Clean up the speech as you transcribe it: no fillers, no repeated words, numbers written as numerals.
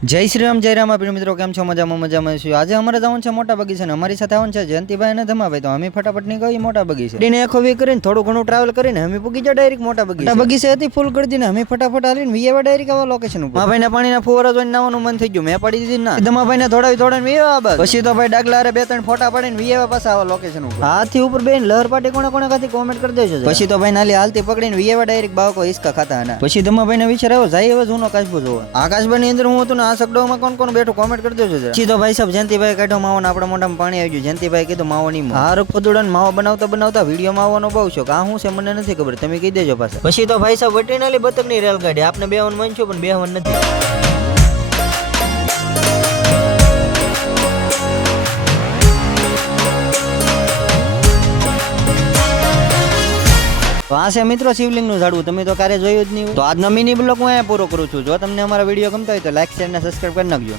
જય શ્રી રામ જય રામ આપણા મિત્રો કેમ છો મજામાં છું। આજે અમારે જવાનું છે મોટા બગીચાને અમારી સાથે આવવાનું છે જયંતિભાઈ અને ધમાભાઈ। તો અમે ફટાફટ નીકળી મોટા બગીચે ડીને આખો વી કરીને થોડું ઘણું ટ્રાવેલ કરીને અમે પૂગી ગયા ડાયરેક્ટ મોટા બગીચે હતી ફૂલ કરી દીને અમે ફટાફટ આવીને વીએવા ડાયરેક્ટ આવા લોકેશન ઉપર ભાઈને પાણીના ફુવારા જોઈને નાવાનું મન થઈ ગયું મેં પડી દીધી ના ધમાભાઈને થોડાને વીએવા બસ પછી તો ભાઈ ડાગલારે બે ત્રણ ફોટા પાડીને વીએવા પાછા આવા લોકેશન ઉપર હાથી ઉપર બેન લહર પાટી કોણે કોણે ખાતી કોમેન્ટ કરી દેજો। પછી તો ભાઈ નાલી હાલતી પકડીને વીએવા ડાયરેક્ટ બાવકો હિસકા ખાતા હતા। પછી ધમાભાઈને વિચાર આવ્યો જાય હવે જૂનો કાચબો જોવા આકાશભાઈની અંદર હું હતું ને આ સગડોમાં કોણ બેઠો કોમેન્ટ કરી દેજો જી તો ભાઈ સાહેબ જયંતિભાઈ કાઢો માવો ને આપણા મોઢામાં પાણી આવી ગયું। જયંતિભાઈ કીધું માવો નહીં હારુક ફદુડા માવો બનાવતા વિડીયો માવાનો બહુ શોખ આ શું છે મને નથી ખબર તમે કહી દેજો પાછા। પછી તો ભાઈ સાહેબ વટીનાલી બતકની રેલગાડી આપને બેહવાનું મન છું પણ બેહવાનું નથી। તો આ છે મિત્રો શિવલિંગ નું ઝાડવું તમે તો ક્યારે જોયું જ નહીં। તો આજનો મિની બ્લોગ હું અહીંયા પૂરો કરું છું। જો તમને અમારા વિડીયો ગમતા હોય તો લાઈક શેર અને સબસ્ક્રાઇબ કરી નાખજો।